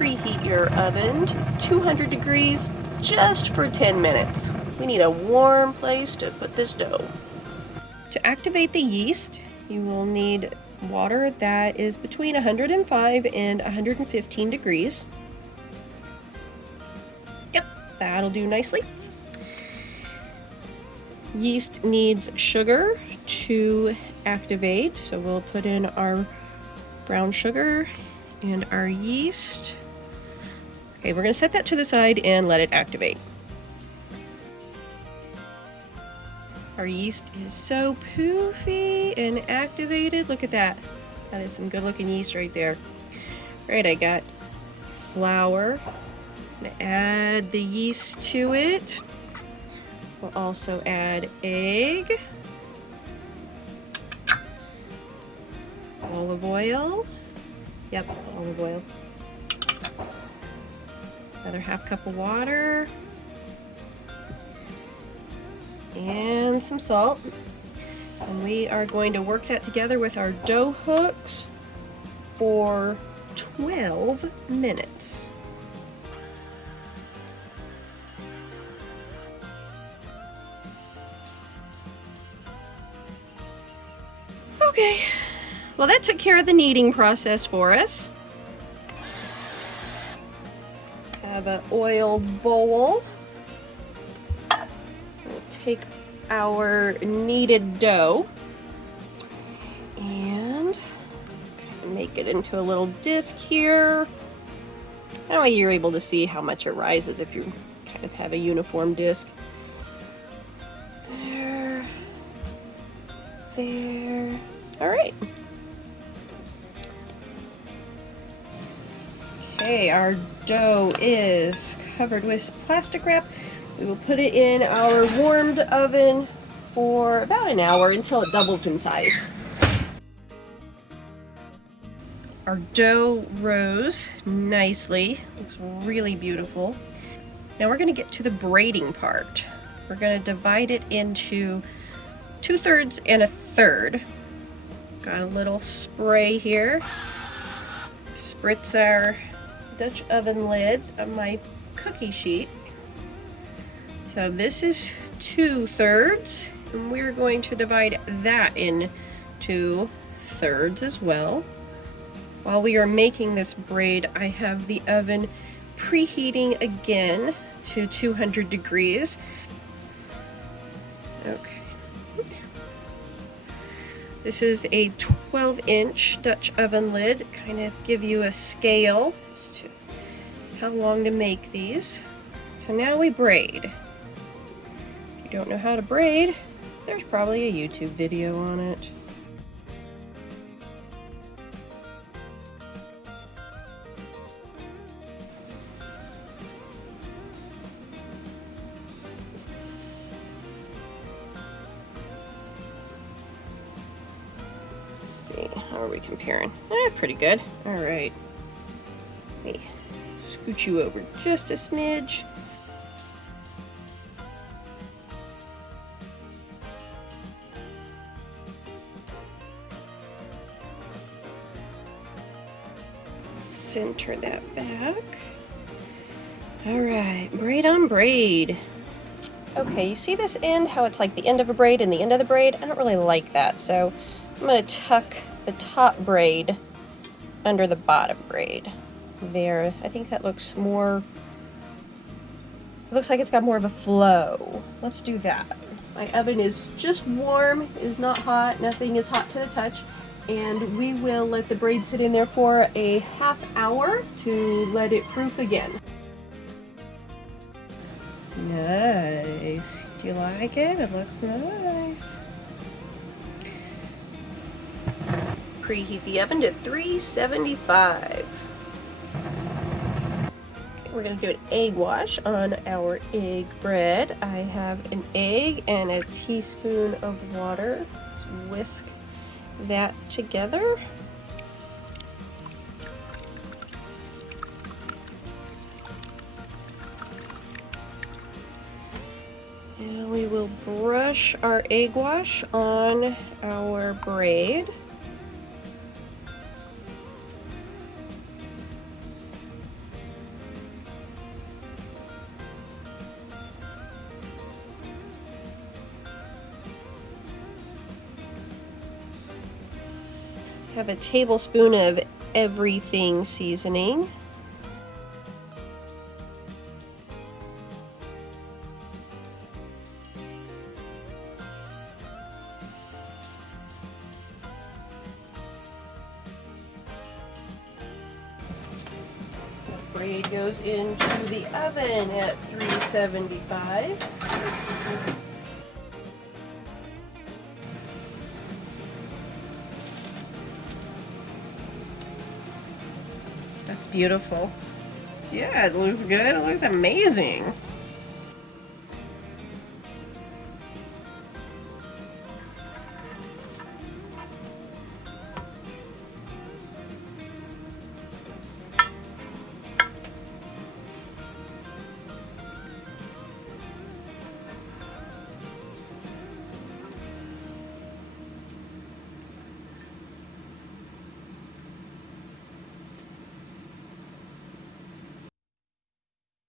preheat your oven to 200 degrees just for 10 minutes. We need a warm place to put this dough. To activate the yeast, you will need water that is between 105 and 115 degrees. Yep, that'll do nicely. Yeast needs sugar to activate, so we'll put in our brown sugar and our yeast. Okay, we're going to set that to the side and let it activate. Our yeast is so poofy and activated. Look at that. That is some good looking yeast right there. All right, I got flour. I'm going to add the yeast to it. We'll also add egg, olive oil. Yep, olive oil. Another half cup of water. And some salt. And we are going to work that together with our dough hooks for 12 minutes. Okay, well that took care of the kneading process for us. Have an oiled bowl. We'll take our kneaded dough and make it into a little disc here. That way you're able to see how much it rises if you kind of have a uniform disc. There. There. All right. Okay, our dough is covered with plastic wrap. We will put it in our warmed oven for about an hour until it doubles in size. Our dough rose nicely. Looks really beautiful. Now we're going to get to the braiding part. We're going to divide it into 2/3 and 1/3. Got a little spray here. Spritz our Dutch oven lid of my cookie sheet. So this is 2/3, and we're going to divide that into thirds as well. While we are making this braid, I have the oven preheating again to 200 degrees. Okay. This is a 12-inch Dutch oven lid, kind of give you a scale as to how long to make these. So now we braid. If you don't know how to braid, there's probably a YouTube video on it. How are we comparing? Pretty good. All right. Let me scoot you over just a smidge. Center that back. All right, braid on braid. Okay, you see this end, how it's like the end of a braid and the end of the braid? I don't really like that, so I'm going to tuck the top braid under the bottom braid. There, I think that looks more, it looks like it's got more of a flow. Let's do that. My oven is just warm, it is not hot, nothing is hot to the touch, and we will let the braid sit in there for a half hour to let it proof again. Nice. Do you like it? It looks nice. Preheat the oven to 375. Okay, we're going to do an egg wash on our egg bread. I have an egg and a teaspoon of water. Let's whisk that together. And we will brush our egg wash on our braid. Have a tablespoon of everything seasoning. Braid goes into the oven at 375. That's beautiful. Yeah, it looks good. It looks amazing.